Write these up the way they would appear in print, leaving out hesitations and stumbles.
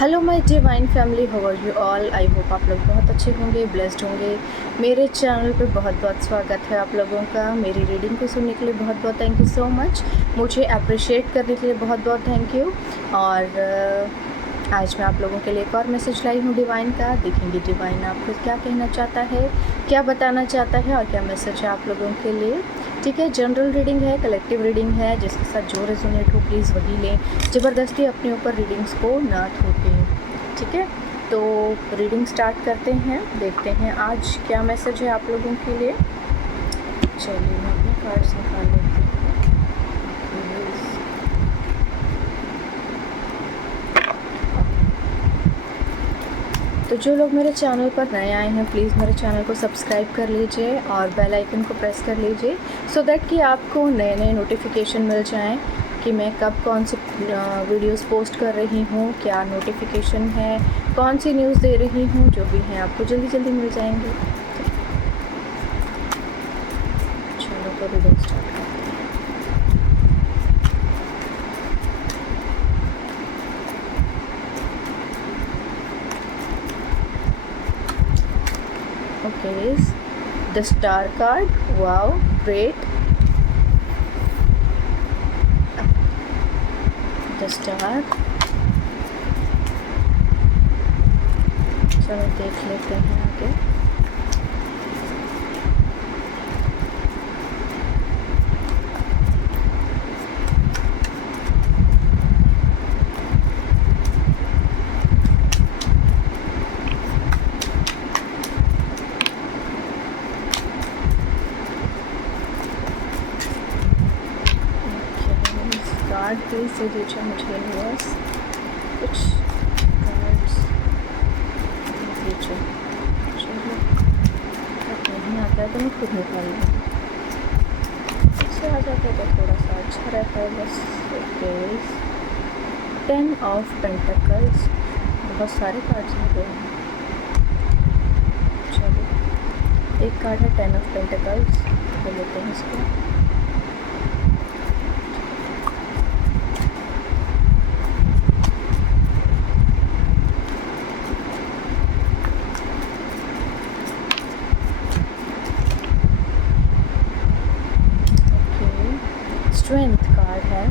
Hello my divine family, how are you all. I hope आप लोग बहुत अच्छे होंगे, ब्लेस्ड होंगे। मेरे चैनल पे बहुत बहुत स्वागत है आप लोगों का। मेरी रीडिंग को सुनने के लिए बहुत बहुत थैंक यू सो मच। मुझे अप्रिशिएट करने के लिए बहुत बहुत थैंक यू। और आज मैं आप लोगों के लिए एक और मैसेज लाई हूँ डिवाइन का। देखेंगे डिवाइन आपको क्या कहना चाहता है, क्या बताना चाहता है और क्या मैसेज है आप लोगों के लिए। ठीक है, जनरल रीडिंग है, कलेक्टिव रीडिंग है, जिसके साथ जो रेजोनेट हो प्लीज़ वही लें। ज़बरदस्ती अपने ऊपर रीडिंग्स को ना थोपें। ठीक है, तो रीडिंग स्टार्ट करते हैं। देखते हैं आज क्या मैसेज है आप लोगों के लिए। चलिए मैं अपने कार्ड्स निकाल लेती हूँ। तो जो लोग मेरे चैनल पर नए आए हैं प्लीज़ मेरे चैनल को सब्सक्राइब कर लीजिए और बेल आइकन को प्रेस कर लीजिए, सो दैट कि आपको नए नए नोटिफिकेशन मिल जाएं कि मैं कब कौन सी वीडियोस पोस्ट कर रही हूँ, क्या नोटिफिकेशन है, कौन सी न्यूज़ दे रही हूँ, जो भी हैं आपको जल्दी जल्दी मिल जाएंगे। चलो तो रीडिंग स्टार्ट करते हैं। Okay, the star card. Wow, great. The star. चलो देख लेते हैं आगे। कार्ड प्लीज दे दीजिए मुझे यूनिवर्स, कुछ कार्ड्स दीजिए। चलो अब नहीं आता है तो मैं खुद निकाल लूँगी। इससे आ जाता है तो थोड़ा सा अच्छा रहता है बस। ओके, 10 ऑफ पेंटिकल्स, बहुत सारे कार्ड्स आ गए हैं। चलो एक कार्ड है 10 ऑफ पेंटिकल्स, ले लेते हैं इसको। स्ट्रेंथ कार्ड है।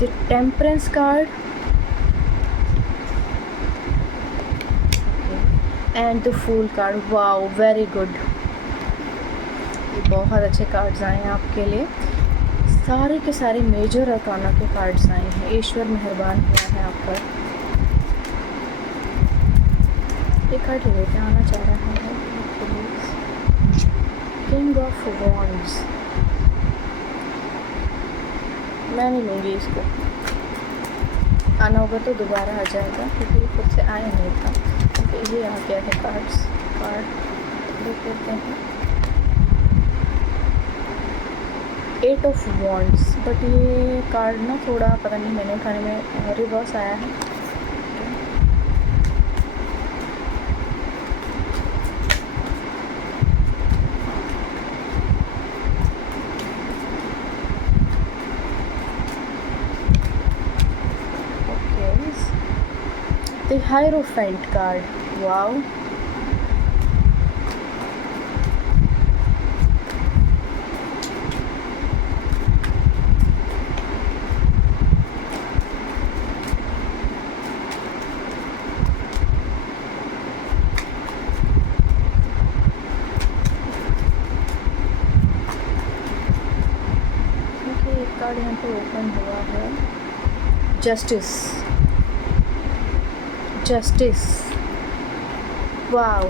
The Temperance card and the Fool card. Wow, very good. ये बहुत अच्छे कार्ड्स आए हैं आपके लिए। सारे के सारे मेजर अरकाना के कार्ड्स आए हैं। ईश्वर मेहरबान हुआ है आप पर। ये कार्ड लेके आना चाह रहा है किंग ऑफ वॉन्ड्स। मैं नहीं लूँगी इसको, आना होगा तो दोबारा आ जाएगा क्योंकि खुद से आया नहीं था। तो ये आ गया है कार्ड देख लेते हैं। 8 ऑफ वॉन्ड्स, बट ये कार्ड ना थोड़ा पता नहीं मैंने उठाने में रिवर्स आया है। The Hierophant card. Wow. Okay, एक कार्ड यहाँ पे ओपन हुआ है। Justice. Wow.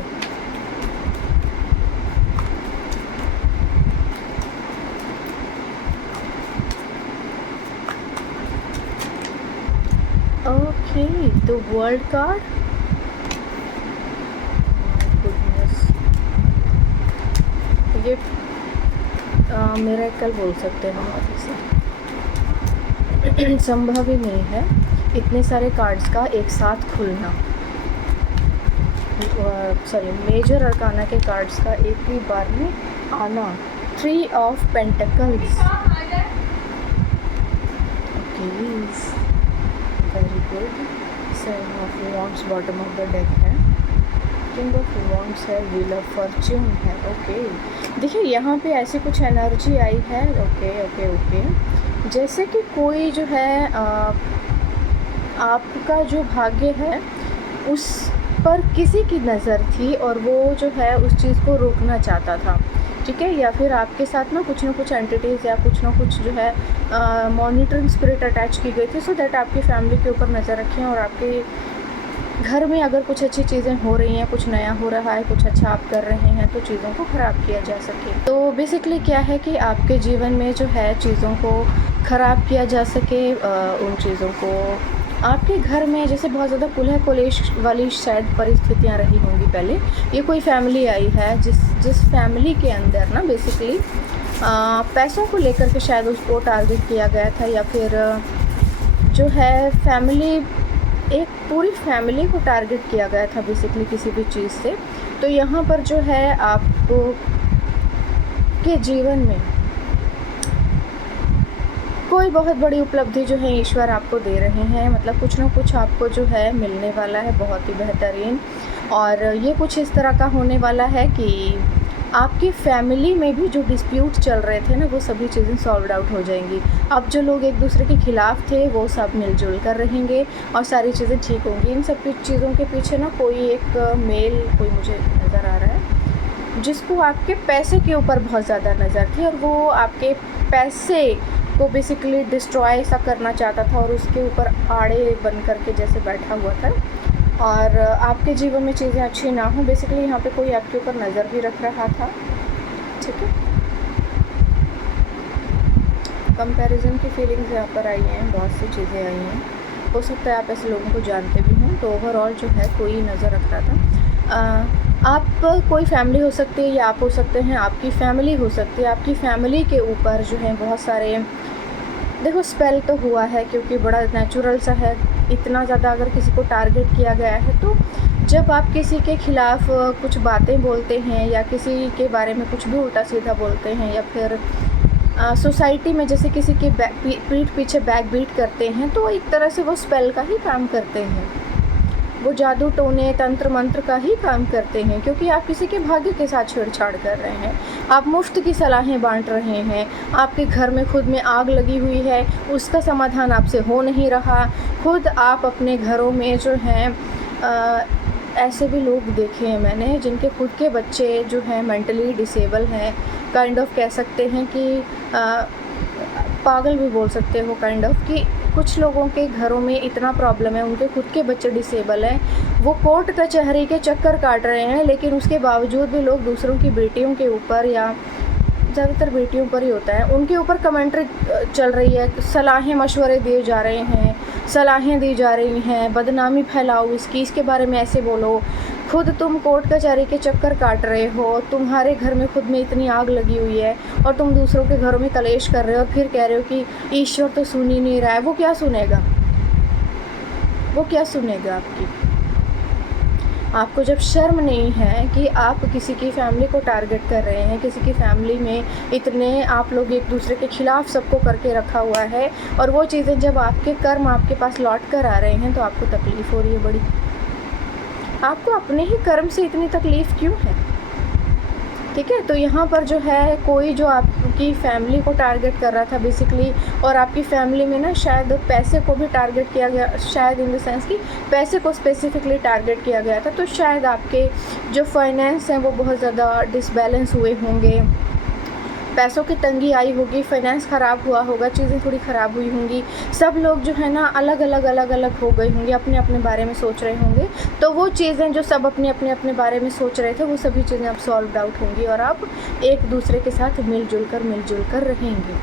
ओके, तो वर्ल्ड कार्ड, गुडनेस, ये मिरेकल बोल सकते हैं हम इसे। संभव ही नहीं है इतने सारे कार्ड्स का एक साथ खुलना, सॉरी मेजर अरकाना के कार्ड्स का एक ही बार में आना। 3 of pentacles, okay very good. 7 of wands bottom of the deck है, किंग ऑफ वॉन्ड्स है, व्हील ऑफ फॉर्च्यून है। ओके देखिए यहाँ पे ऐसी कुछ एनर्जी आई है। ओके ओके ओके, जैसे कि कोई जो है आपका जो भाग्य है उस पर किसी की नज़र थी और वो जो है उस चीज़ को रोकना चाहता था, ठीक है। या फिर आपके साथ ना कुछ एंटिटीज़ या कुछ ना कुछ जो है मॉनिटरिंग स्पिरिट अटैच की गई थी, सो दैट आपकी फैमिली के ऊपर नज़र रखें और आपके घर में अगर कुछ अच्छी चीज़ें हो रही हैं, कुछ नया हो रहा है, कुछ अच्छा आप कर रहे हैं तो चीज़ों को ख़राब किया जा सके। तो बेसिकली क्या है कि आपके जीवन में जो है चीज़ों को ख़राब किया जा सके, उन चीज़ों को आपके घर में जैसे बहुत ज़्यादा कुल्हे कुलेश वाली शायद परिस्थितियाँ रही होंगी। पहले ये कोई फैमिली आई है जिस फैमिली के अंदर ना बेसिकली पैसों को लेकर के शायद उसको टारगेट किया गया था, या फिर जो है फैमिली, एक पूरी फैमिली को टारगेट किया गया था बेसिकली किसी भी चीज़ से। तो यहाँ पर जो है आपको के जीवन में कोई बहुत बड़ी उपलब्धि जो है ईश्वर आपको दे रहे हैं, मतलब कुछ ना कुछ आपको जो है मिलने वाला है बहुत ही बेहतरीन। और ये कुछ इस तरह का होने वाला है कि आपकी फैमिली में भी जो डिस्प्यूट चल रहे थे ना वो सभी चीज़ें सॉल्व आउट हो जाएंगी। अब जो लोग एक दूसरे के ख़िलाफ़ थे वो सब मिलजुल कर रहेंगे और सारी चीज़ें ठीक होंगी। इन सब चीज़ों के पीछे ना कोई एक मेल कोई मुझे नज़र आ रहा है जिसको आपके पैसे के ऊपर बहुत ज़्यादा नज़र थी और वो आपके पैसे को बेसिकली डिस्ट्रॉय सा करना चाहता था और उसके ऊपर आड़े बन करके जैसे बैठा हुआ था और आपके जीवन में चीज़ें अच्छी ना हो। बेसिकली यहाँ पे कोई आपके ऊपर नज़र भी रख रहा था, ठीक है। कंपैरिजन की फीलिंग्स यहाँ पर आई हैं, बहुत सी चीज़ें आई हैं। हो सकता है आप ऐसे लोगों को जानते भी हों। तो ओवरऑल जो है कोई नज़र रख रहा था। आप कोई फैमिली हो सकती है या आप हो सकते हैं, आपकी फैमिली हो सकती है। आपकी फैमिली के ऊपर जो है बहुत सारे देखो स्पेल तो हुआ है क्योंकि बड़ा नेचुरल सा है। इतना ज़्यादा अगर किसी को टारगेट किया गया है तो जब आप किसी के ख़िलाफ़ कुछ बातें बोलते हैं या किसी के बारे में कुछ भी उल्टा सीधा बोलते हैं या फिर सोसाइटी में जैसे किसी के पीठ पीछे बैक बीट करते हैं तो एक तरह से वो स्पेल का ही काम करते हैं, वो जादू टोने तंत्र मंत्र का ही काम करते हैं क्योंकि आप किसी के भाग्य के साथ छेड़छाड़ कर रहे हैं। आप मुफ्त की सलाहें बांट रहे हैं। आपके घर में खुद में आग लगी हुई है, उसका समाधान आपसे हो नहीं रहा। खुद आप अपने घरों में जो हैं ऐसे भी लोग देखे हैं मैंने जिनके खुद के बच्चे जो हैं मेंटली डिसेबल हैं, काइंड ऑफ कह सकते हैं कि पागल भी बोल सकते हो काइंड ऑफ, कि कुछ लोगों के घरों में इतना प्रॉब्लम है, उनके खुद के बच्चे डिसेबल हैं, वो कोर्ट कचहरी के चक्कर काट रहे हैं, लेकिन उसके बावजूद भी लोग दूसरों की बेटियों के ऊपर या ज़्यादातर बेटियों पर ही होता है उनके ऊपर कमेंट्री चल रही है, सलाहें मशवरे दिए जा रहे हैं, सलाहें दी जा रही हैं, बदनामी फैलाओ इसके बारे में ऐसे बोलो। खुद तुम कोर्ट कचहरी के चक्कर काट रहे हो, तुम्हारे घर में खुद में इतनी आग लगी हुई है और तुम दूसरों के घरों में कलेश कर रहे हो और फिर कह रहे हो कि ईश्वर तो सुन ही नहीं रहा है। वो क्या सुनेगा, वो क्या सुनेगा आपकी? आपको जब शर्म नहीं है कि आप किसी की फैमिली को टारगेट कर रहे हैं, किसी की फैमिली में इतने आप लोग एक दूसरे के ख़िलाफ़ सबको करके रखा हुआ है और वो चीज़ें जब आपके कर्म आपके पास लौट कर आ रहे हैं तो आपको तकलीफ़ हो रही है बड़ी। आपको अपने ही कर्म से इतनी तकलीफ़ क्यों है? ठीक है, तो यहाँ पर जो है कोई जो आपकी फैमिली को टारगेट कर रहा था बेसिकली, और आपकी फैमिली में ना शायद पैसे को भी टारगेट किया गया, शायद इन द सेंस कि पैसे को स्पेसिफिकली टारगेट किया गया था। तो शायद आपके जो फाइनेंस हैं वो बहुत ज़्यादा डिसबैलेंस हुए होंगे, पैसों की तंगी आई होगी, फाइनेंस ख़राब हुआ होगा, चीज़ें थोड़ी ख़राब हुई होंगी। सब लोग जो है ना अलग अलग हो गए होंगे, अपने अपने बारे में सोच रहे होंगे। तो वो चीज़ें जो सब अपने अपने बारे में सोच रहे थे वो सभी चीज़ें अब सॉल्व आउट होंगी और आप एक दूसरे के साथ मिलजुल कर रहेंगे।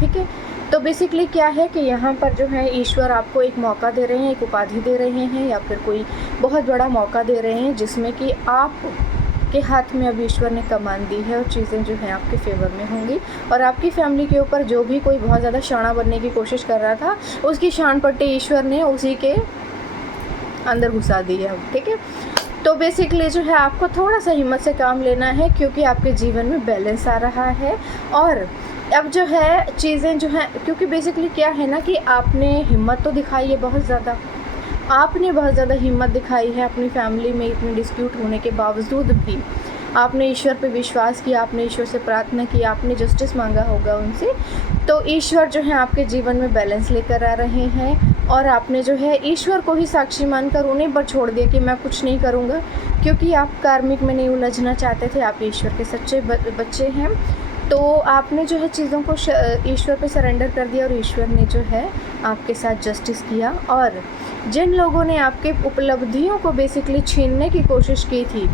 ठीक है, तो बेसिकली क्या है कि यहाँ पर जो है ईश्वर आपको एक मौका दे रहे हैं, एक उपाधि दे रहे हैं, या फिर कोई बहुत बड़ा मौका दे रहे हैं जिसमें कि आप के हाथ में अब ईश्वर ने कमान दी है और चीज़ें जो हैं आपके फेवर में होंगी। और आपकी फैमिली के ऊपर जो भी कोई बहुत ज़्यादा शाना बनने की कोशिश कर रहा था, उसकी शान पट्टी ईश्वर ने उसी के अंदर घुसा दी है। ठीक है, तो बेसिकली जो है आपको थोड़ा सा हिम्मत से काम लेना है, क्योंकि आपके जीवन में बैलेंस आ रहा है। और अब जो है चीज़ें जो हैं, क्योंकि बेसिकली क्या है ना कि आपने हिम्मत तो दिखाई है बहुत ज़्यादा, आपने बहुत ज़्यादा हिम्मत दिखाई है अपनी फैमिली में इतने डिस्प्यूट होने के बावजूद भी। आपने ईश्वर पे विश्वास किया, आपने ईश्वर से प्रार्थना की, आपने जस्टिस मांगा होगा उनसे, तो ईश्वर जो है आपके जीवन में बैलेंस लेकर आ रहे हैं। और आपने जो है ईश्वर को ही साक्षी मानकर उन्हीं पर छोड़ दिया कि मैं कुछ नहीं करूँगा, क्योंकि आप कार्मिक में नहीं उलझना चाहते थे, आप ईश्वर के सच्चे बच्चे हैं। तो आपने जो है चीज़ों को ईश्वर पे सरेंडर कर दिया और ईश्वर ने जो है आपके साथ जस्टिस किया। और जिन लोगों ने आपके उपलब्धियों को बेसिकली छीनने की कोशिश की थी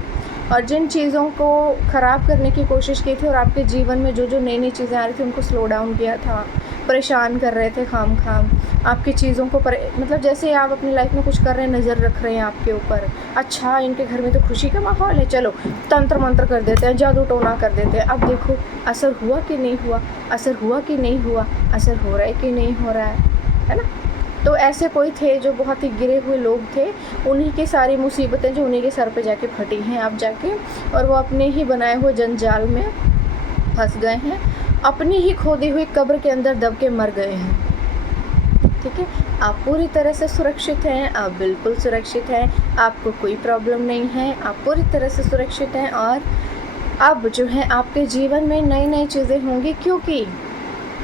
और जिन चीज़ों को ख़राब करने की कोशिश की थी और आपके जीवन में जो जो नई नई चीज़ें आ रही थी उनको स्लो डाउन किया था, परेशान कर रहे थे खाम आपकी चीज़ों को मतलब जैसे आप अपनी लाइफ में कुछ कर रहे हैं, नज़र रख रहे हैं आपके ऊपर, अच्छा इनके घर में तो खुशी का माहौल है, चलो तंत्र मंत्र कर देते हैं, जादू टोना कर देते हैं, अब देखो असर हुआ कि नहीं हुआ, असर हुआ कि नहीं हुआ, असर हो रहा है कि नहीं हो रहा है ना। तो ऐसे कोई थे जो बहुत ही गिरे हुए लोग थे, उन्हीं की सारी मुसीबतें जो उन्हीं के सर पे जाके फटी हैं अब जाके, और वो अपने ही बनाए हुए जंजाल में फंस गए हैं, अपनी ही खोदी हुई कब्र के अंदर दब के मर गए हैं। ठीक है, आप पूरी तरह से सुरक्षित हैं, आप बिल्कुल सुरक्षित हैं, आपको कोई प्रॉब्लम नहीं है, आप पूरी तरह से सुरक्षित हैं। और अब जो है आपके जीवन में नई नई चीज़ें होंगी, क्योंकि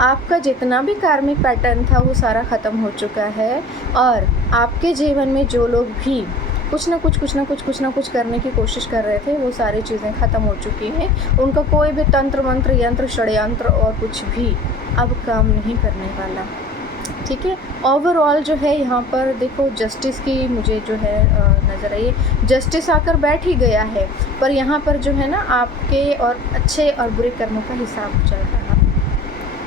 आपका जितना भी कार्मिक पैटर्न था वो सारा ख़त्म हो चुका है। और आपके जीवन में जो लोग भी कुछ ना कुछ करने की कोशिश कर रहे थे, वो सारी चीज़ें ख़त्म हो चुकी हैं। उनका कोई भी तंत्र मंत्र यंत्र षड्यंत्र और कुछ भी अब काम नहीं करने वाला। ठीक है, ओवरऑल जो है यहाँ पर देखो जस्टिस की मुझे जो है नज़र आई, जस्टिस आकर बैठ ही गया है, पर यहाँ पर जो है ना आपके और अच्छे और बुरे कर्मों का हिसाब चल रहा है।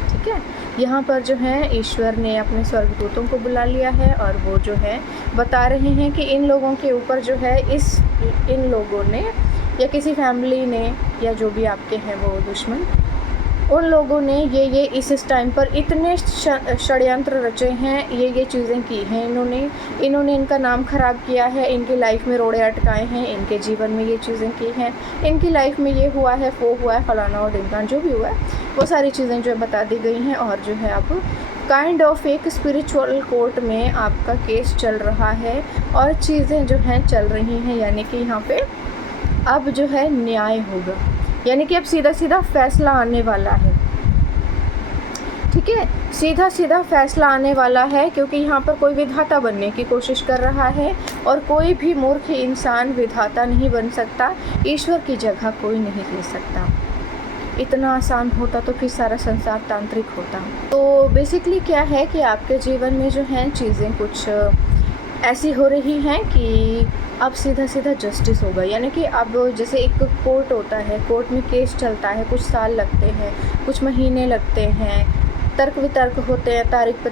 ठीक है, यहाँ पर जो है ईश्वर ने अपने स्वर्गदूतों को बुला लिया है और वो जो है बता रहे हैं कि इन लोगों के ऊपर जो है इन लोगों ने या किसी फैमिली ने या जो भी आपके हैं वो दुश्मन, उन लोगों ने ये इस टाइम पर इतने षड्यंत्र रचे हैं, ये चीज़ें की हैं, इन्होंने इनका नाम ख़राब किया है, इनकी लाइफ में रोड़े अटकाए हैं, इनके जीवन में ये चीज़ें की हैं, इनकी लाइफ में ये हुआ है, वो हुआ है, फलाना और ढिमकाना जो भी हुआ है, वो सारी चीज़ें जो है बता दी गई हैं। और जो है अब काइंड ऑफ एक स्पिरिचुअल कोर्ट में आपका केस चल रहा है और चीज़ें जो हैं चल रही हैं, यानी कि यहाँ पे अब जो है न्याय होगा, यानी कि अब सीधा सीधा फैसला आने वाला है। ठीक है, सीधा सीधा फैसला आने वाला है, क्योंकि यहाँ पर कोई विधाता बनने की कोशिश कर रहा है और कोई भी मूर्ख इंसान विधाता नहीं बन सकता, ईश्वर की जगह कोई नहीं ले सकता। इतना आसान होता तो फिर सारा संसार तांत्रिक होता। तो बेसिकली क्या है कि आपके जीवन में जो हैं चीज़ें कुछ ऐसी हो रही हैं कि अब सीधा सीधा जस्टिस होगा, यानी कि अब जैसे एक कोर्ट होता है, कोर्ट में केस चलता है, कुछ साल लगते हैं, कुछ महीने लगते हैं, तर्क वितर्क होते हैं, तारीख पे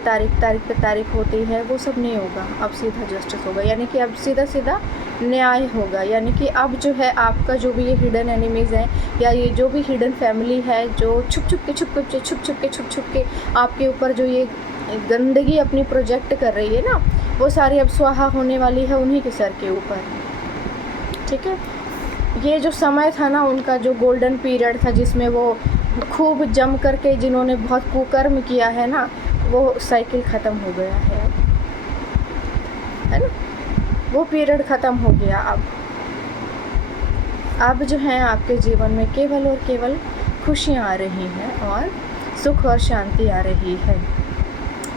तारीख होती है, वो सब नहीं होगा, अब सीधा जस्टिस होगा, यानी कि अब सीधा सीधा न्याय होगा। यानी कि अब जो है आपका जो भी ये हिडन एनिमीज़ हैं या ये जो भी हिडन फैमिली है जो छुप छुप के आपके ऊपर जो ये गंदगी अपनी प्रोजेक्ट कर रही है ना, वो सारी अब स्वाहा होने वाली है उन्हीं के सर के ऊपर। ठीक है, ये जो समय था ना उनका, जो गोल्डन पीरियड था जिसमें वो खूब जम करके जिन्होंने बहुत कुकर्म किया है ना, वो साइकिल ख़त्म हो गया है ना, वो पीरियड ख़त्म हो गया। अब जो है आपके जीवन में केवल और केवल खुशियाँ आ रही हैं और सुख और शांति आ रही है।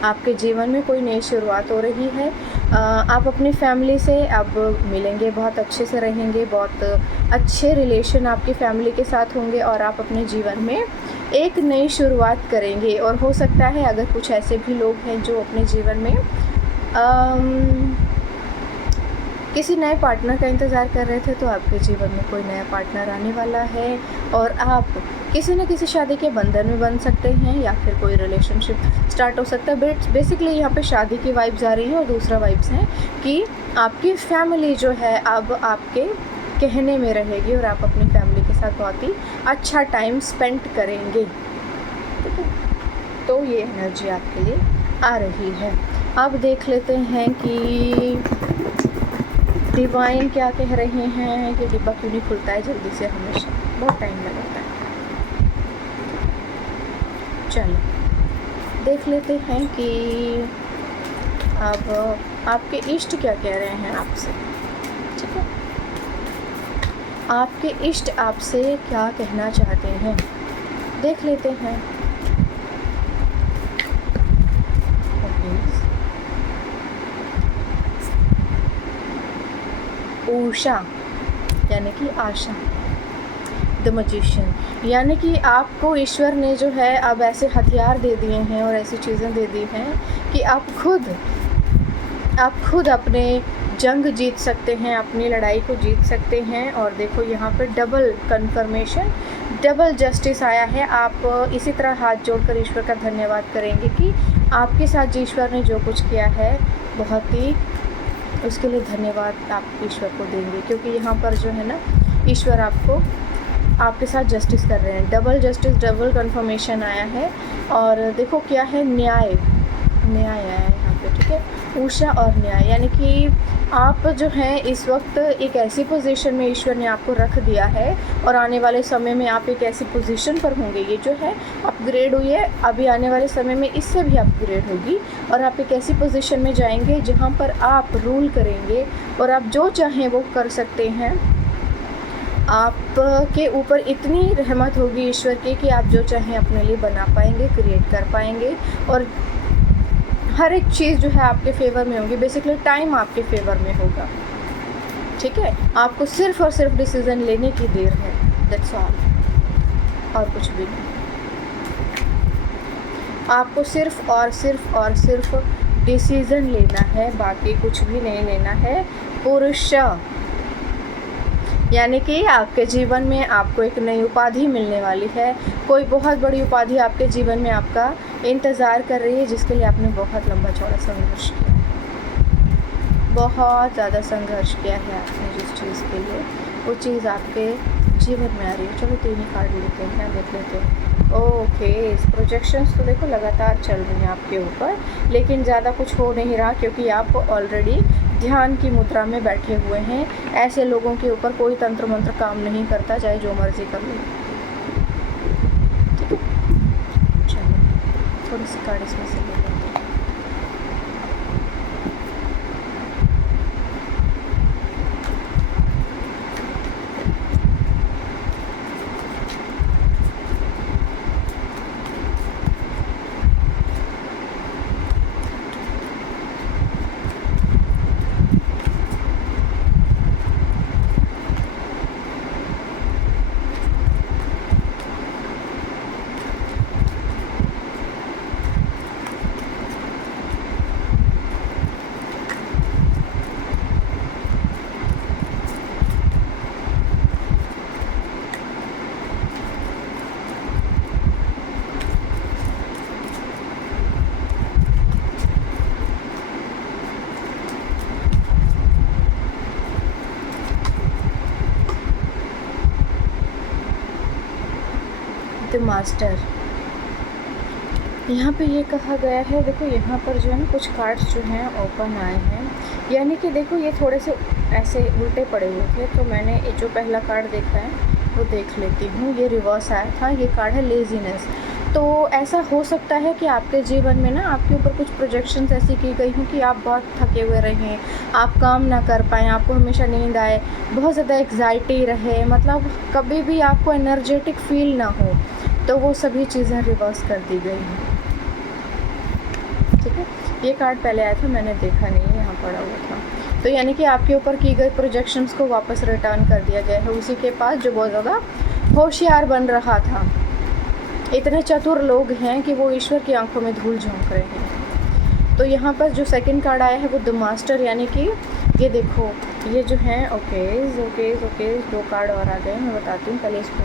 आपके जीवन में कोई नई शुरुआत हो रही है। आप अपनी फैमिली से अब मिलेंगे, बहुत अच्छे से रहेंगे, बहुत अच्छे रिलेशन आपकी फैमिली के साथ होंगे और आप अपने जीवन में एक नई शुरुआत करेंगे। और हो सकता है अगर कुछ ऐसे भी लोग हैं जो अपने जीवन में किसी नए पार्टनर का इंतज़ार कर रहे थे तो आपके जीवन में कोई नया पार्टनर आने वाला है और आप किसी न किसी शादी के बंधन में बन सकते हैं या फिर कोई रिलेशनशिप स्टार्ट हो सकता है। बट बेसिकली यहाँ पे शादी की वाइब्स आ रही हैं और दूसरा वाइब्स हैं कि आपकी फैमिली जो है अब आपके कहने में रहेगी और आप अपनी फैमिली के साथ बहुत ही अच्छा टाइम स्पेंड करेंगे। ठीक है, तो ये एनर्जी आपके लिए आ रही है। अब देख लेते हैं कि डिवाइन क्या कह रहे हैं। ये डिब्बा क्यों नहीं खुलता है जल्दी से, हमेशा बहुत टाइम लगाता है। चलो देख लेते हैं कि अब आपके इष्ट क्या कह रहे हैं आपसे। ठीक है, आपके इष्ट आपसे क्या कहना चाहते हैं, देख लेते हैं। उषा यानी कि आशा, द मैजिशियन, यानी कि आपको ईश्वर ने जो है अब ऐसे हथियार दे दिए हैं और ऐसी चीज़ें दे दी हैं कि आप खुद अपने जंग जीत सकते हैं, अपनी लड़ाई को जीत सकते हैं। और देखो यहाँ पे डबल कन्फर्मेशन, डबल जस्टिस आया है। आप इसी तरह हाथ जोड़कर ईश्वर का धन्यवाद करेंगे कि आपके साथ ईश्वर ने जो कुछ किया है बहुत ही, उसके लिए धन्यवाद आप ईश्वर को देंगे, क्योंकि यहाँ पर जो है ना ईश्वर आपके साथ जस्टिस कर रहे हैं। डबल जस्टिस, डबल कन्फर्मेशन आया है। और देखो क्या है, न्याय आया है यहाँ पे। ठीक है, उषा और न्याय, यानी कि आप जो हैं इस वक्त एक ऐसी पोजीशन में ईश्वर ने आपको रख दिया है और आने वाले समय में आप एक ऐसी पोजीशन पर होंगे। ये जो है अपग्रेड हुई है, अभी आने वाले समय में इससे भी अपग्रेड होगी और आप एक ऐसी पोजीशन में जाएंगे जहाँ पर आप रूल करेंगे और आप जो चाहें वो कर सकते हैं। आपके ऊपर इतनी रहमत होगी ईश्वर की कि आप जो चाहें अपने लिए बना पाएंगे, क्रिएट कर पाएंगे और हर एक चीज़ जो है आपके फेवर में होगी। बेसिकली टाइम आपके फेवर में होगा। ठीक है, आपको सिर्फ़ और सिर्फ डिसीज़न लेने की देर है, दैट्स ऑल, और कुछ भी नहीं। आपको सिर्फ़ और सिर्फ डिसीज़न लेना है, बाकी कुछ भी नहीं लेना है। पुरुष, यानी कि आपके जीवन में आपको एक नई उपाधि मिलने वाली है। कोई बहुत बड़ी उपाधि आपके जीवन में आपका इंतज़ार कर रही है, जिसके लिए आपने बहुत लंबा चौड़ा संघर्ष किया, बहुत ज़्यादा संघर्ष किया है आपने जिस चीज़ के लिए, वो चीज़ आपके जीवन में आ रही है। चलो 3 ही कार्ड लेते हैं, देख लेते हैं। ओके, इस प्रोजेक्शंस तो देखो लगातार चल रही हैं आपके ऊपर, लेकिन ज़्यादा कुछ हो नहीं रहा क्योंकि आप ऑलरेडी ध्यान की मुद्रा में बैठे हुए हैं। ऐसे लोगों के ऊपर कोई तंत्र मंत्र काम नहीं करता, चाहे जो मर्जी कर लो। ठीक है, चलो थोड़ी सी कार्ड इसमें से ले लेते हैं। द मास्टर, यहाँ पे ये कहा गया है, देखो यहाँ पर जो है ना कुछ कार्ड्स जो हैं ओपन आए हैं, यानी कि देखो ये थोड़े से ऐसे उल्टे पड़े हुए थे, तो मैंने जो पहला कार्ड देखा है वो देख लेती हूँ। ये रिवर्स आया था, ये कार्ड है लेज़ीनेस। तो ऐसा हो सकता है कि आपके जीवन में ना आपके ऊपर कुछ प्रोजेक्शंस ऐसी की गई हों कि आप बहुत थके हुए रहें, आप काम ना कर पाएँ, आपको हमेशा नींद आए, बहुत ज़्यादा एग्जाइटी रहे, मतलब कभी भी आपको एनर्जेटिक फील ना हो, तो वो सभी चीज़ें रिवर्स कर दी गई हैं। ठीक है, ये कार्ड पहले आया था, मैंने देखा नहीं, यहाँ पड़ा हुआ था। तो यानी कि आपके ऊपर की गई प्रोजेक्शंस को वापस रिटर्न कर दिया गया है उसी के पास जो बहुत ज़्यादा होशियार बन रहा था। इतने चतुर लोग हैं कि वो ईश्वर की आंखों में धूल झोंक रहे हैं। तो यहाँ पर जो सेकंड कार्ड आया है वो द मास्टर, यानी कि ये देखो ये जो है ओकेज 2 कार्ड और आ गए, मैं बताती हूँ, पहले इसको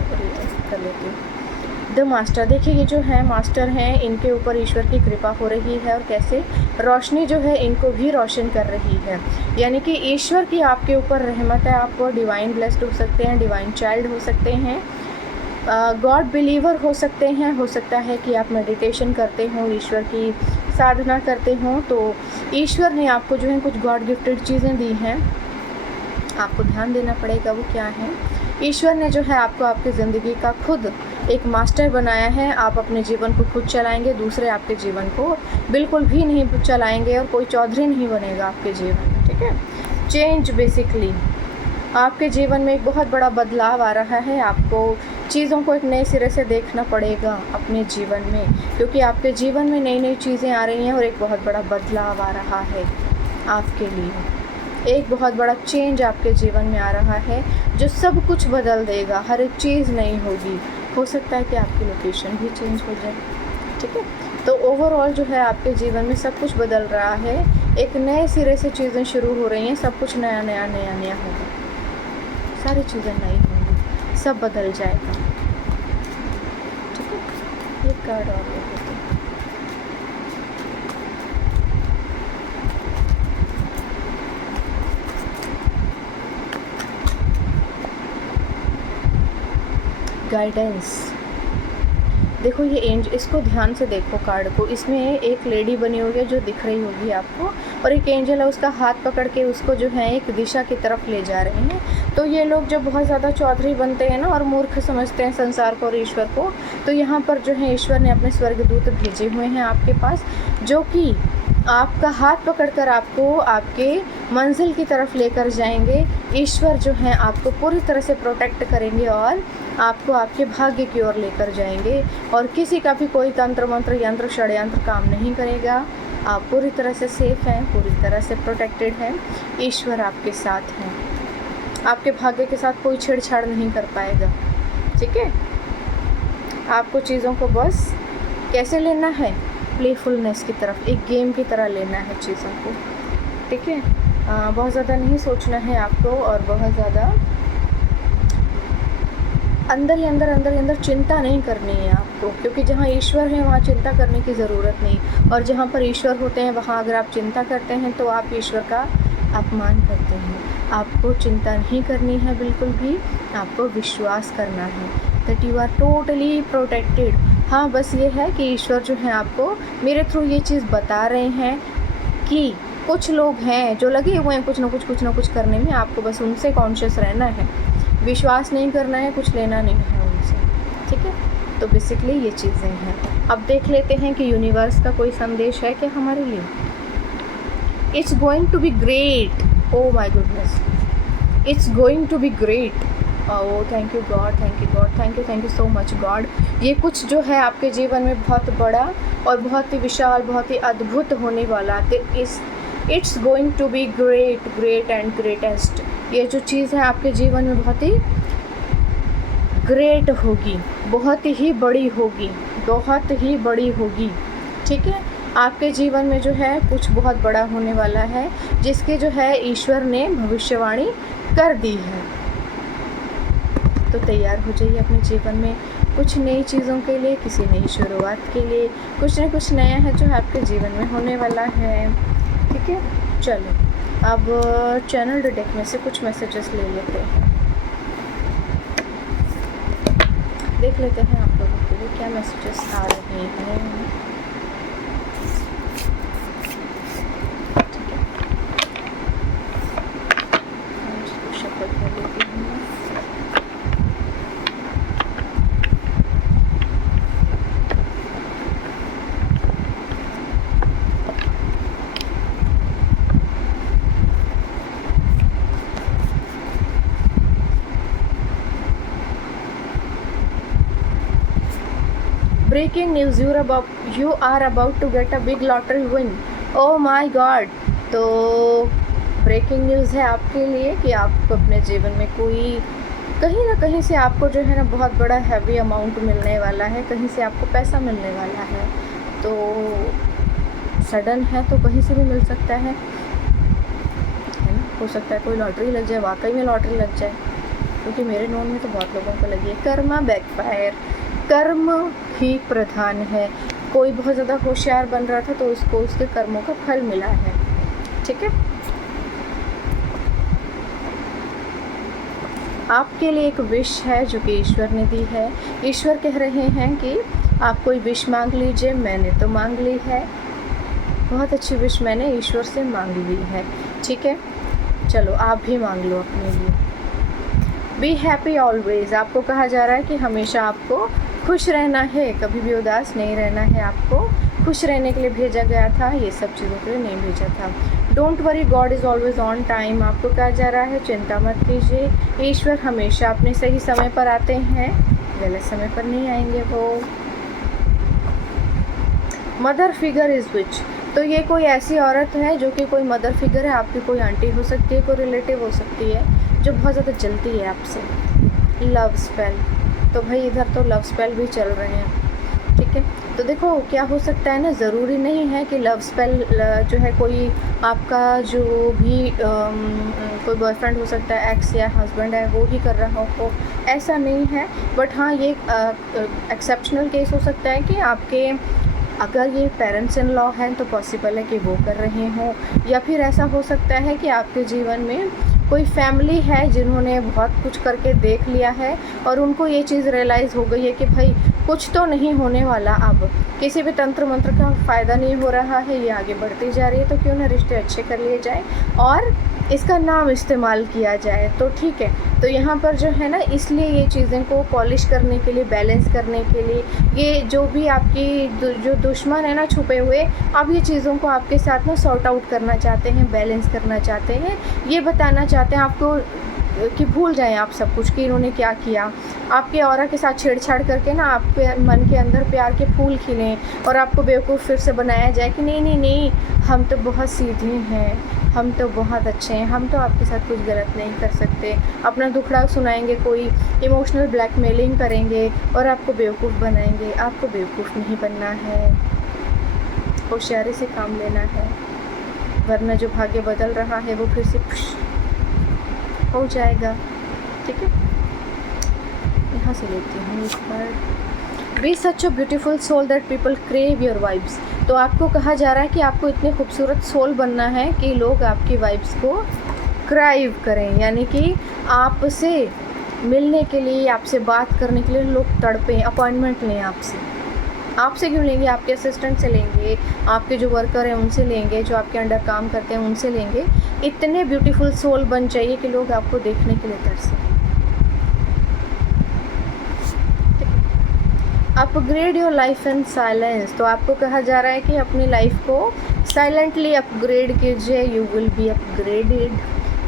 कर लेती हूँ। द मास्टर, देखिए ये जो है मास्टर हैं, इनके ऊपर ईश्वर की कृपा हो रही है और कैसे रोशनी जो है इनको भी रोशन कर रही है, यानी कि ईश्वर की आपके ऊपर रहमत है। आप डिवाइन ब्लेस्ड हो सकते हैं, डिवाइन चाइल्ड हो सकते हैं, गॉड बिलीवर हो सकते हैं। हो सकता है कि आप मेडिटेशन करते हों, ईश्वर की साधना करते हों, तो ईश्वर ने आपको जो है कुछ गॉड गिफ्टेड चीज़ें दी हैं, आपको ध्यान देना पड़ेगा वो क्या है। ईश्वर ने जो है आपको आपकी ज़िंदगी का खुद एक मास्टर बनाया है। आप अपने जीवन को खुद चलाएंगे, दूसरे आपके जीवन को बिल्कुल भी नहीं चलाएंगे और कोई चौधरी नहीं बनेगा आपके जीवन में, ठीक है। चेंज, बेसिकली आपके जीवन में एक बहुत बड़ा बदलाव आ रहा है। आपको चीज़ों को एक नए सिरे से देखना पड़ेगा अपने जीवन में, क्योंकि आपके जीवन में नई नई चीज़ें आ रही हैं और एक बहुत बड़ा बदलाव आ रहा है आपके लिए। एक बहुत बड़ा चेंज आपके जीवन में आ रहा है जो सब कुछ बदल देगा, हर एक चीज़ नई होगी। हो सकता है कि आपकी लोकेशन भी चेंज हो जाए, ठीक है। तो ओवरऑल जो है आपके जीवन में सब कुछ बदल रहा है, एक नए सिरे से चीज़ें शुरू हो रही हैं, सब कुछ नया नया नया नया होगा, सारी चीज़ें नई होंगी, सब बदल जाएगा, ठीक है। ये कार्ड और ले लेते हैं। गाइडेंस, देखो ये इसको ध्यान से देखो कार्ड को, इसमें एक लेडी बनी हुई है जो दिख रही होगी आपको, और एक एंजल है, उसका हाथ पकड़ के उसको जो है एक दिशा की तरफ ले जा रहे हैं। तो ये लोग जो बहुत ज़्यादा चौधरी बनते हैं ना और मूर्ख समझते हैं संसार को और ईश्वर को, तो यहाँ पर जो है ईश्वर ने अपने स्वर्गदूत भेजे हुए हैं आपके पास, जो कि आपका हाथ पकड़कर आपको आपके मंजिल की तरफ लेकर जाएंगे। ईश्वर जो है आपको पूरी तरह से प्रोटेक्ट करेंगे और आपको आपके भाग्य की ओर लेकर जाएंगे, और किसी का भी कोई तंत्र मंत्र यंत्र षड्यंत्र काम नहीं करेगा। आप पूरी तरह से सेफ हैं, पूरी तरह से प्रोटेक्टेड हैं, ईश्वर आपके साथ हैं, आपके भाग्य के साथ कोई छेड़छाड़ नहीं कर पाएगा, ठीक है। आपको चीज़ों को बस कैसे लेना है, प्लेफुलनेस की तरफ, एक गेम की तरह लेना है चीज़ों को, ठीक है। बहुत ज़्यादा नहीं सोचना है आपको, और बहुत ज़्यादा अंदर ही अंदर चिंता नहीं करनी है आपको, क्योंकि जहाँ ईश्वर है वहाँ चिंता करने की ज़रूरत नहीं, और जहाँ पर ईश्वर होते हैं वहाँ अगर आप चिंता करते हैं तो आप ईश्वर का अपमान करते हैं। आपको चिंता नहीं करनी है बिल्कुल भी, आपको विश्वास करना है that you are totally protected. हाँ, बस ये है कि ईश्वर जो है आपको मेरे थ्रू ये चीज़ बता रहे हैं कि कुछ लोग हैं जो लगे हुए हैं कुछ ना कुछ करने में, आपको बस उनसे कॉन्शियस रहना है, विश्वास नहीं करना है, कुछ लेना नहीं है उनसे, ठीक है। तो बेसिकली ये चीज़ें हैं। अब देख लेते हैं कि यूनिवर्स का कोई संदेश है क्या हमारे लिए। It's going to be great, oh my goodness, it's going to be great. Oh thank you God, thank you God, thank you so much God. ये कुछ जो है आपके जीवन में बहुत बड़ा और बहुत ही विशाल, बहुत ही अद्भुत होने वाला। It's going to be great, great and greatest. ये जो चीज़ है आपके जीवन में बहुत ही ग्रेट होगी, बहुत ही बड़ी होगी, बहुत ही बड़ी होगी, ठीक है। आपके जीवन में जो है कुछ बहुत बड़ा होने वाला है, जिसके जो है ईश्वर ने भविष्यवाणी कर दी है। तो तैयार हो जाइए अपने जीवन में कुछ नई चीज़ों के लिए, किसी नई शुरुआत के लिए। कुछ न कुछ नया है जो आपके जीवन में होने वाला है, ठीक है। चलो अब चैनल डिटेक्ट में से कुछ मैसेजेस ले लेते हैं, देख लेते हैं आप लोगों के लिए क्या मैसेजेस आ रहे हैं। ठीक है, इसको शफल कर लेती हूँ। Breaking news, you are about to get a big lottery win. Oh my God! तो ब्रेकिंग न्यूज़ है आपके लिए कि आपको अपने जीवन में कोई कहीं ना कहीं से आपको जो है ना बहुत बड़ा हैवी अमाउंट मिलने वाला है, कहीं से आपको पैसा मिलने वाला है। तो सडन है तो कहीं से भी मिल सकता है ना। हो सकता है कोई लॉटरी लग जाए, वाकई में लॉटरी लग जाए, क्योंकि मेरे नोन में तो बहुत लोगों को लगी है। कर्मा बैकफायर, कर्म ही प्रधान है। कोई बहुत ज़्यादा होशियार बन रहा था तो उसको उसके कर्मों का फल मिला है, ठीक है। आपके लिए एक विश है जो कि ईश्वर ने दी है। ईश्वर कह रहे हैं कि आप कोई विश मांग लीजिए, मैंने तो मांग ली है, बहुत अच्छी विश मैंने ईश्वर से मांग ली है, ठीक है। चलो आप भी मांग लो अपने लिए। बी हैप्पी ऑलवेज, आपको कहा जा रहा है कि हमेशा आपको खुश रहना है, कभी भी उदास नहीं रहना है, आपको खुश रहने के लिए भेजा गया था, ये सब चीज़ों के लिए नहीं भेजा था। Don't worry, God is always on time, आपको कहा जा रहा है चिंता मत कीजिए, ईश्वर हमेशा अपने सही समय पर आते हैं, गलत समय पर नहीं आएंगे वो। मदर फिगर इज़ विच, तो ये कोई ऐसी औरत है जो कि कोई मदर फिगर है, आपकी कोई आंटी हो सकती है, कोई रिलेटिव हो सकती है जो बहुत ज़्यादा जलती है आपसे। लव स्पेल, तो भाई इधर तो लव स्पेल भी चल रहे हैं, ठीक है। तो देखो क्या हो सकता है ना, ज़रूरी नहीं है कि लव स्पेल जो है कोई आपका जो भी कोई बॉयफ्रेंड हो सकता है, एक्स या हस्बैंड है, वो ही कर रहा हो, ऐसा नहीं है। बट हाँ, ये एक्सेप्शनल केस हो सकता है कि आपके अगर ये पेरेंट्स इन लॉ हैं तो पॉसिबल है कि वो कर रहे हों, या फिर ऐसा हो सकता है कि आपके जीवन में कोई फैमिली है जिन्होंने बहुत कुछ करके देख लिया है और उनको ये चीज़ रियलाइज़ हो गई है कि भाई कुछ तो नहीं होने वाला, अब किसी भी तंत्र मंत्र का फ़ायदा नहीं हो रहा है, ये आगे बढ़ती जा रही है, तो क्यों ना रिश्ते अच्छे कर लिए जाए और इसका नाम इस्तेमाल किया जाए, तो ठीक है। तो यहाँ पर जो है ना, इसलिए ये चीज़ें को पॉलिश करने के लिए, बैलेंस करने के लिए, ये जो भी आपकी जो दुश्मन है ना छुपे हुए, अब ये चीज़ों को आपके साथ ना सॉर्ट आउट करना चाहते हैं, बैलेंस करना चाहते हैं, ये बताना चाहते हैं आपको कि भूल जाएं आप सब कुछ कि इन्होंने क्या किया, आपके ऑरा के साथ छेड़छाड़ करके ना आपके मन के अंदर प्यार के फूल खिले और आपको बेवकूफ़ फिर से बनाया जाए कि नहीं नहीं नहीं, हम तो बहुत सीधे हैं, हम तो बहुत अच्छे हैं, हम तो आपके साथ कुछ गलत नहीं कर सकते, अपना दुखड़ा सुनाएंगे, कोई इमोशनल ब्लैकमेलिंग करेंगे और आपको बेवकूफ़ बनाएंगे। आपको बेवकूफ़ नहीं बनना है, होशियारी से काम लेना है, वरना जो भाग्य बदल रहा है वो फिर से हो जाएगा, ठीक है। यहाँ से लेती हूँ इस बार। Be such a beautiful soul that people crave your vibes, तो आपको कहा जा रहा है कि आपको इतने खूबसूरत सोल बनना है कि लोग आपकी वाइब्स को क्राइव करें, यानी कि आपसे मिलने के लिए, आपसे बात करने के लिए लोग तड़पें, अपॉइंटमेंट लें आपसे। आपसे क्यों लेंगे, आपके असिस्टेंट से लेंगे, आपके जो वर्कर हैं उनसे लेंगे, जो आपके अंडर काम करते हैं उनसे लेंगे। इतने ब्यूटीफुल सोल बन चाहिए कि लोग आपको देखने के लिए तरसें। Upgrade your life in silence, तो आपको कहा जा रहा है कि अपनी लाइफ को साइलेंटली अपग्रेड कीजिए, यू विल बी अपग्रेडेड,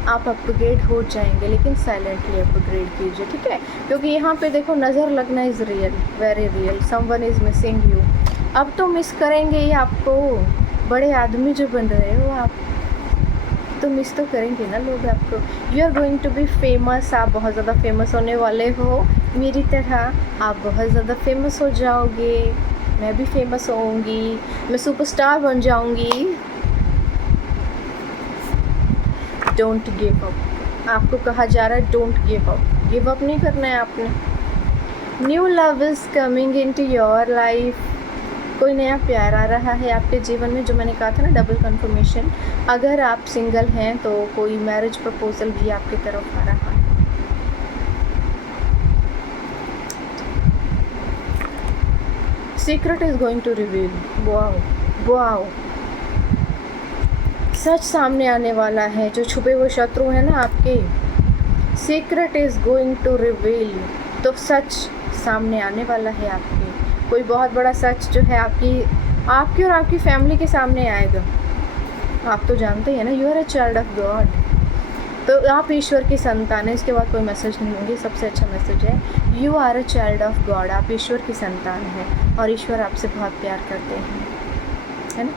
आप अपग्रेड हो जाएंगे, लेकिन साइलेंटली अपग्रेड कीजिए, ठीक है। क्योंकि यहाँ पे देखो नज़र लगना is real, very real, someone is missing you. अब तो मिस करेंगे ही आपको, बड़े आदमी जो बन रहे हो आप, तो मिस तो करेंगे ना लोग आपको। You are going to be famous, आप बहुत ज़्यादा फेमस होने वाले हो, मेरी तरह आप बहुत ज़्यादा फेमस हो जाओगे, मैं भी फेमस होऊंगी, मैं सुपरस्टार बन जाऊंगी। डोंट गिव अप, आपको कहा जा रहा है डोंट गिव अप नहीं करना है आपने। New love is coming into your life, कोई नया प्यार आ रहा है आपके जीवन में, जो मैंने कहा था ना डबल कंफर्मेशन। अगर आप सिंगल हैं तो कोई मैरिज प्रपोजल भी आपकी तरफ आ रहा है। Secret is going to reveal, wow wow, सच सामने आने वाला है, जो छुपे हुए शत्रु हैं ना आपके, secret is going to reveal, तो सच सामने आने वाला है आपके, कोई बहुत बड़ा सच जो है आपकी और आपकी फैमिली के सामने आएगा। आप तो जानते हैं ना, you are a child of God, तो आप ईश्वर की संतान है। इसके बाद कोई मैसेज नहीं होंगे, सबसे अच्छा मैसेज है you are a child of God, आप ईश्वर की संतान हैं और ईश्वर आपसे बहुत प्यार करते हैं, है ना।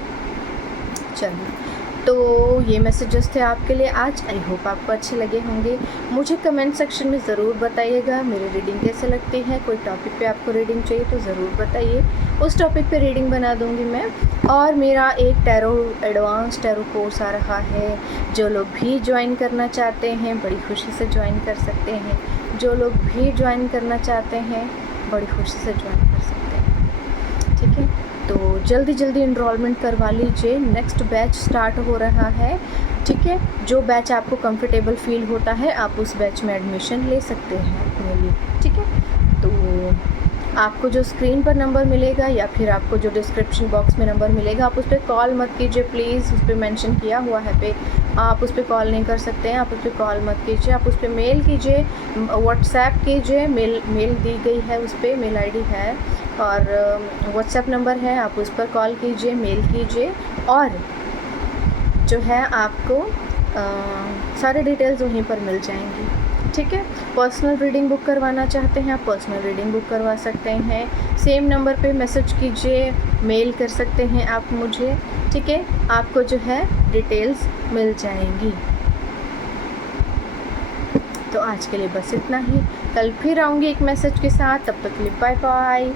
चलिए तो ये मैसेजेस थे आपके लिए आज। आई होप आपको अच्छे लगे होंगे। मुझे कमेंट सेक्शन में ज़रूर बताइएगा मेरी रीडिंग कैसे लगती है। कोई टॉपिक पे आपको रीडिंग चाहिए तो ज़रूर बताइए, उस टॉपिक पे रीडिंग बना दूँगी मैं। और मेरा एक टैरो एडवांस टैरो कोर्स आ रहा है, जो लोग भी ज्वाइन करना चाहते हैं बड़ी खुशी से ज्वाइन कर सकते हैं। जो लोग भी ज्वाइन करना चाहते हैं बड़ी खुशी से ज्वाइन कर सकते हैं, ठीक है। तो जल्दी जल्दी इनरोलमेंट करवा लीजिए, नेक्स्ट बैच स्टार्ट हो रहा है, ठीक है। जो बैच आपको कंफर्टेबल फील होता है आप उस बैच में एडमिशन ले सकते हैं अपने लिए, ठीक है। तो आपको जो स्क्रीन पर नंबर मिलेगा या फिर आपको जो डिस्क्रिप्शन बॉक्स में नंबर मिलेगा, आप उस पर कॉल मत कीजिए प्लीज़। उस पर मेंशन किया हुआ है पे, आप उस पर कॉल नहीं कर सकते हैं। आप उस पर कॉल मत कीजिए, आप उस पर मेल कीजिए, व्हाट्सएप कीजिए। मेल दी गई है, उस पर मेल आईडी है और व्हाट्सएप नंबर है। आप उस पर कॉल कीजिए, मेल कीजिए और जो है आपको सारे डिटेल्स वहीं पर मिल जाएंगी, ठीक है। पर्सनल रीडिंग बुक करवाना चाहते हैं आप पर्सनल रीडिंग बुक करवा सकते हैं। सेम नंबर पे मैसेज कीजिए, मेल कर सकते हैं आप मुझे, ठीक है। आपको जो है डिटेल्स मिल जाएंगी। तो आज के लिए बस इतना ही, कल फिर आऊँगी एक मैसेज के साथ। तब तक के लिए बाय बाय।